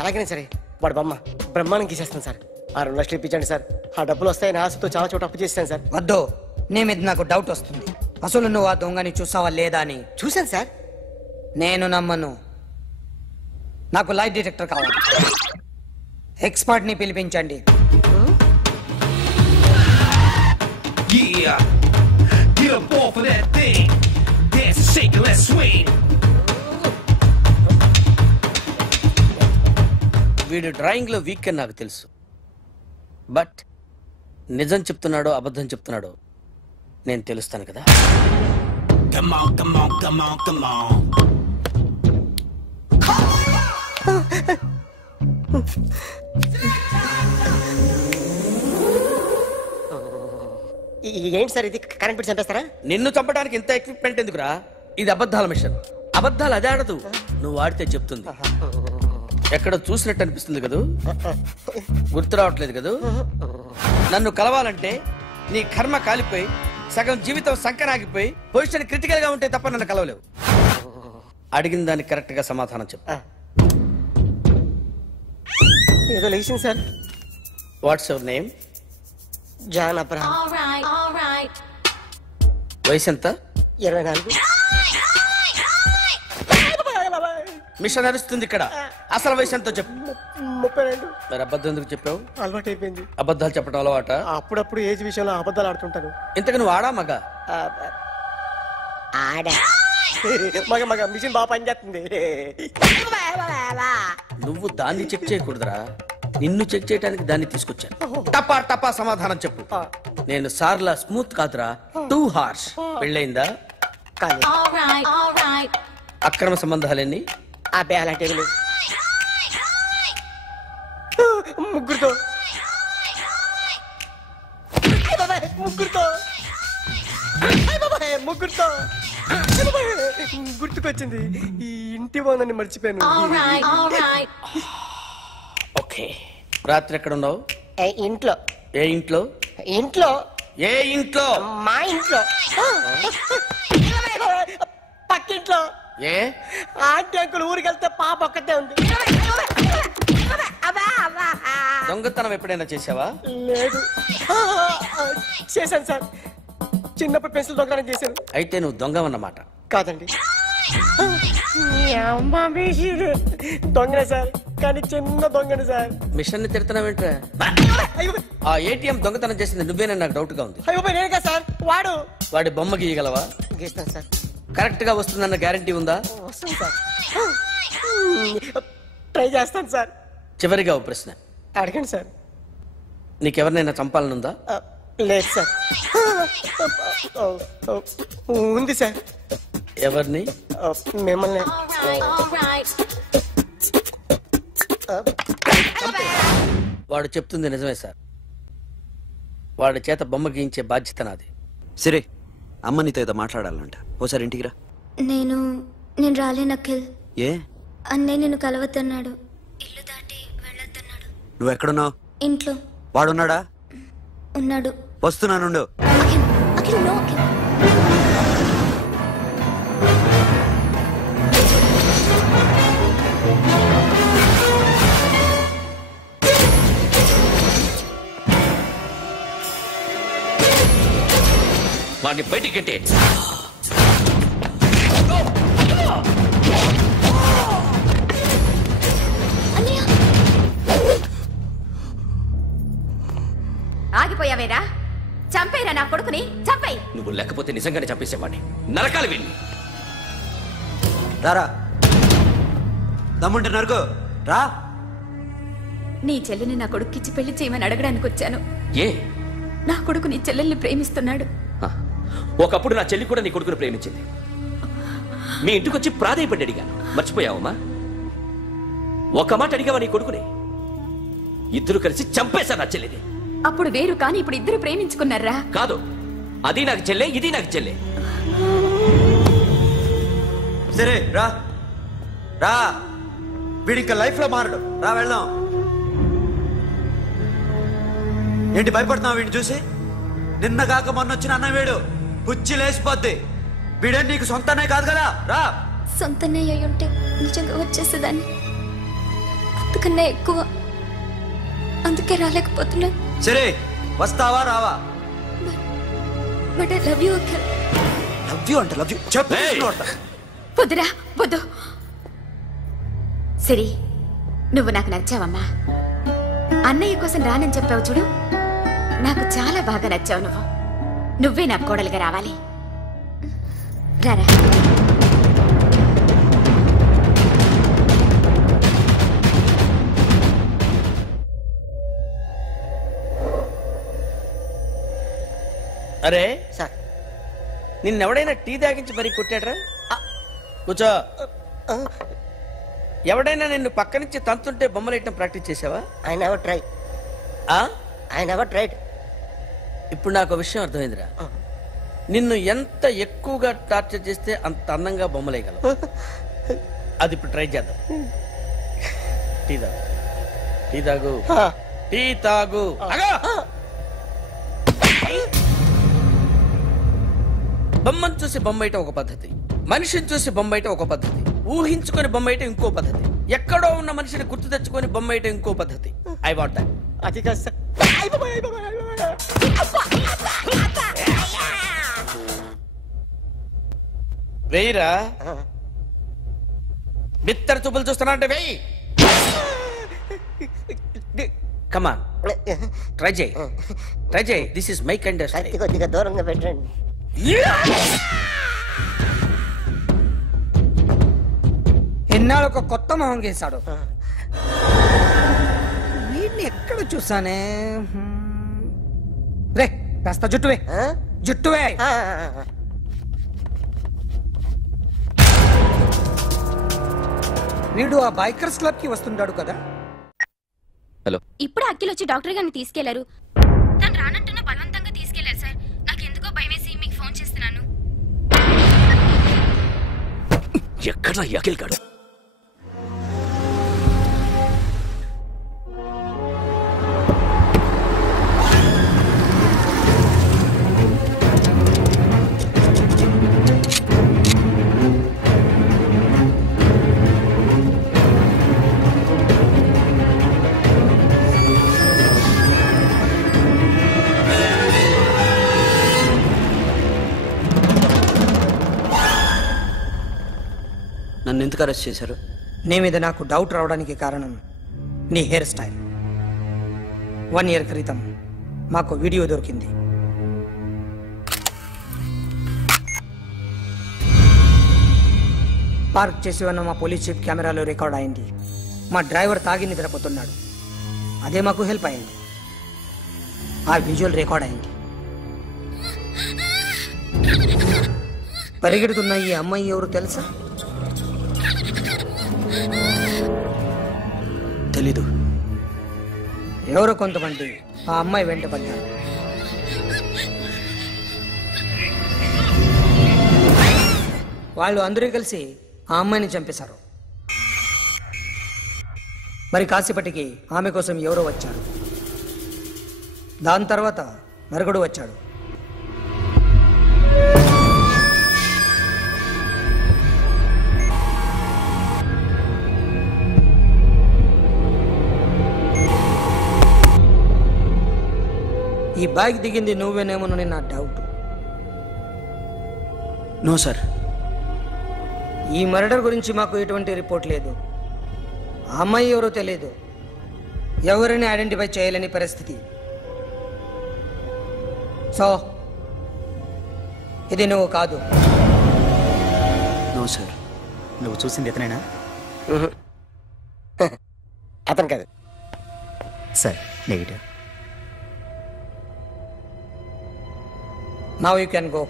ఎలాగైనా సరే వాడు బొమ్మ బ్రహ్మాండం గీసేస్తాను సార్. ఆ 2 లక్షలు ఇప్పించండి సార్. ఆ డబ్బులు వస్తాయని ఆశతో చాలా చోట అప్పు చేస్తాను సార్. వద్దు, నీ మీద నాకు డౌట్ వస్తుంది. అసలు నువ్వు ఆ దొంగని చూసావా లేదా అని. చూశాను సార్. నేను నమ్మను. నాకు లైట్ డిటెక్టర్ కావాలి. ఎక్స్పర్ట్ ని పిలిపించండి. వీడు డ్రాయింగ్ లో వీక్ అని నాకు తెలుసు. బట్ నిజం చెప్తున్నాడో అబద్ధం చెప్తున్నాడో నేను తెలుస్తాను కదా. Come on, come on, come on, come on. ఏంటి సార్ ఇది? కరెంట్ బిల్ చంపేస్తారా? నిన్ను చంపడానికి ఇంత ఎక్విప్మెంట్ ఎందుకురా? ఇది అబద్ధాల మిషన్. అబద్ధాలు అదే ఆడదు, నువ్వు ఆడితే చెప్తుంది. ఎక్కడ చూసినట్టు అనిపిస్తుంది కదూ? గుర్తు రావట్లేదు కదూ? నన్ను కలవాలంటే నీ కర్మ కాలిపోయి సగం జీవితం సంకనాగిపోయి పొజిషన్ క్రిటికల్ గా ఉంటే తప్ప నన్ను కలవలేవు. అడిగిన దానికి కరెక్ట్ గా సమాధానం చెప్పు. ఏదో లేచింది sir. What's your name? John Abraham. వయసు ఎంత? 24. మిషన్ నడుస్తుంది ఇక్కడ. అసలు వయసు ఎంతో చెప్పు. 32. మరి అబద్ధం ఎందుకు చెప్పావు? అలవాటు అయిపోయింది. అబద్ధాలు చెప్పడం అలవాట? అప్పుడప్పుడు ఏజ్ విషయంలో అబద్ధాలు ఆడుతుంటాను. ఇంతకు నువ్వు ఆడా మగ? ఆడా. మగ మగ మిషన్ బాగా పనిచేస్తుంది. నువ్వు దాన్ని చెక్ చేయకూడదురా, నిన్ను చెక్ చేయడానికి దాన్ని తీసుకొచ్చాను. టపా టపా సమాధానం చెప్పు. నేను సార్లా స్మూత్ కాదురా, టూ హార్ష్. పెళ్ళయిందా? అక్రమ సంబంధాలన్నీ? అబ్బే అలాంటి ముగ్గురుతో ముగ్గురుతో గుర్తుకొచ్చింది. ఈ ఇంటి బాగుందని మర్చిపోయాను. ఓకే. రాత్రి ఎక్కడ ఉన్నావు? ఇంట్లో. ఏ ఇంట్లో? ఇంట్లో. ఏ ఇంట్లో? మా ఇంట్లో. పక్కింట్లో. ఏ ఆంటీ అంకుల్ ఊరికి వెళ్తే పాప ఒక్కతే ఉంది. దొంగతనం ఎప్పుడైనా చేసావా? లేదు. చేశాను సార్. చిన్నప్పుడు పెన్సిల్ దొంగతనం చేశాను. అయితే నువ్వు దొంగవన్నమాట. కాదండి, దొంగనే సార్, కానీ చిన్న దొంగని సార్. మిషన్ ని తిడుతున్నావేంట్రా? ఆ ఏటీఎం దొంగతనం చేసింది నువ్వేనని నాకు డౌట్ గా ఉంది. అయ్యో నేనే సార్. వాడి బొమ్మ గీయగలవా? గీస్తాను సార్. కరెక్ట్ గా వస్తుందన్న గ్యారంటీ ఉందా? వస్తుంది సార్. ట్రై చేస్తాను సార్. చివరిగా ఓ ప్రశ్న అడగండి సార్. నీకెవరినైనా చంపాలనుందా? లేదు సార్. ఉంది సార్. ఎవరిని? మిమ్మల్ని. వాడు చెప్తుంది నిజమే సార్. వాడి చేత బొమ్మ గీయించే బాధ్యత నాది. సరే, అమ్మ నీతో ఏదో మాట్లాడాలంట. ఓసారి ఇంటికి రా. నేను రాలేను అఖిల్. ఏ? అన్నయ్య నిన్ను కలవద్దన్నాడు. ఇల్లు దాటి వెళ్ళొద్దన్నాడు. నువ్వెక్కడున్నావు? ఇంట్లో. వాడున్నాడా? ఉన్నాడు. వస్తున్నానుండు. అఖిల్, అఖిల్, నో అఖిల్. వాడిని బయటికి గెట్టే. ఆగిపోయావేరా? చంపేరా నా కొడుకుని, చంపేయి. నువ్వు లేకపోతే నిజంగానే చంపేసేవాడిని. నరకాలి వీడిని. రారా, దమ్ముంటే నరకు రా. నీ చెల్లిని నా కొడుక్కిచ్చి పెళ్లి చేయమని అడగడానికి వచ్చాను. ఏ? నా కొడుకు నీ చెల్లెల్ని ప్రేమిస్తున్నాడు. ఒకప్పుడు నా చెల్లి కూడా నీ కొడుకుని ప్రేమించింది. మీ ఇంటికి వచ్చి ప్రాధేయపడి అడిగాను, మర్చిపోయావమ్మా? ఒక మాట అడిగావా నీ కొడుకుని? ఇద్దరు కలిసి చంపేశారు నా చెల్లిని. అప్పుడు వేరు, కానీ ఇప్పుడు ఇద్దరు ప్రేమించుకున్నారా? కాదు, అది నాకు చెల్లె, ఇది నాకు చెల్లె. సరే రా రా, వీడి ఇంకా లైఫ్ లో మారడు. రా వెళ్దాం. ఏంటి భయపడుతున్నావు వీడిని చూసి? నిన్న కాక మొన్న వచ్చిన అన్న వీడు పుచ్చి లేసిపోద్ది. వీడే నీకు సొంతనే కాదు కదా. రా. సొంతనే అయి ఉంటే నిజంగా వచ్చేసేదాన్ని. అంతకన్నా ఎక్కువ. అందుకే రాలేకపోతున్నాను. సరే వస్తావా రావా? But I love you uncle. Love you అంటే లవ్ యూ చెప్పు. వద్దురా వద్దు. సిరి, నువ్వు నాకు నచ్చావమ్మా. అన్నయ్య కోసం రానని చెప్పావు చూడు, నాకు చాలా బాగా నచ్చావు. నువ్వే నా కోడలుగా రావాలి. రారా. అరే సార్ నిన్నెవడైనా టీ తాగించి మరీ కొట్టాడ్రా? కూర్చో. ఎవడైనా నిన్ను పక్క నుంచి తంతుంటే బొమ్మలేయటం ప్రాక్టీస్ చేసావా? I never try. I never tried. ఇప్పుడు నాకు విషయం అర్థమైందిరా. నిన్ను ఎంత ఎక్కువగా టార్చర్ చేస్తే అంత అందంగా బొమ్మలేయగలవు. అది ఇప్పుడు ట్రై చేద్దాం. టీ తాగు, టీ తాగు, టీ తాగు. బొమ్మను చూసి బొమ్మయటం ఒక పద్ధతి, మనిషిని చూసి బొమ్మయటం ఒక పద్ధతి, ఊహించుకొని బొమ్మయటం ఇంకో పద్ధతి, ఎక్కడో ఉన్న మనిషిని గుర్తు తెచ్చుకొని బొమ్మయటం ఇంకో పద్ధతి. I want that. అది కాదు సార్. వెయ్యిరా. బిత్తర చూపులు చూస్తున్నా అంటే వెయ్యి. కమాన్, ట్రై చేయి, ట్రై చేయి. This is my kind of style. కొద్దిగా దూరంగా పెట్టండి. ఎన్నాళ్ళు ఒక కొత్త మొహం గీశాడు. వీడిని ఎక్కడ చూసానే? రే కాస్త జుట్టువే, జుట్టువే. వీడు ఆ బైకర్స్ క్లబ్ కి వస్తుంటాడు కదా. ఇప్పుడు అఖిల్ వచ్చి డాక్టర్ గారిని తీసుకెళ్లారు. తను రానంటున్న బలవంతంగా తీసుకెళ్లారు సార్. నాకు ఎందుకో భయమేసి మీకు ఫోన్ చేస్తున్నాను. ఎక్కడ అఖిల్ గాడు? నన్ను ఎందుకు అరెస్ట్ చేశారు? నీ మీద నాకు డౌట్ రావడానికి కారణం నీ హెయిర్ స్టైల్. 1 year క్రితం మాకు వీడియో దొరికింది. పార్క్ చేసి ఉన్న మా పోలీస్ జీప్ కెమెరాలో రికార్డ్ అయింది. మా డ్రైవర్ తాగి నిద్రపోతున్నాడు. అదే మాకు హెల్ప్ అయింది. ఆ విజువల్ రికార్డ్ అయింది. పరిగెడుతున్న ఈ అమ్మాయి ఎవరు తెలుసా? తెలీదు. ఎవరో కొంతమంది ఆ అమ్మాయి వెంట పడ్డారు. వాళ్ళు అందరూ కలిసి ఆ అమ్మాయిని చంపేశారు. మరి కాసేపటికి ఆమె కోసం ఎవరో వచ్చారు. దాని తర్వాత మరొకడు వచ్చాడు. ఈ బైక్ దిగింది నువ్వేనేమోనని నా డౌట్. No sir. ఈ మర్డర్ గురించి మాకు ఎటువంటి రిపోర్ట్ లేదు. ఆ అమ్మాయి ఎవరో తెలియదు. ఎవరిని ఐడెంటిఫై చేయలేని పరిస్థితి. సో ఇది నువ్వు కాదు. No sir. నువ్వు చూసింది ఎతనేనా? అతను కాదు sir. Negative. Now you can go.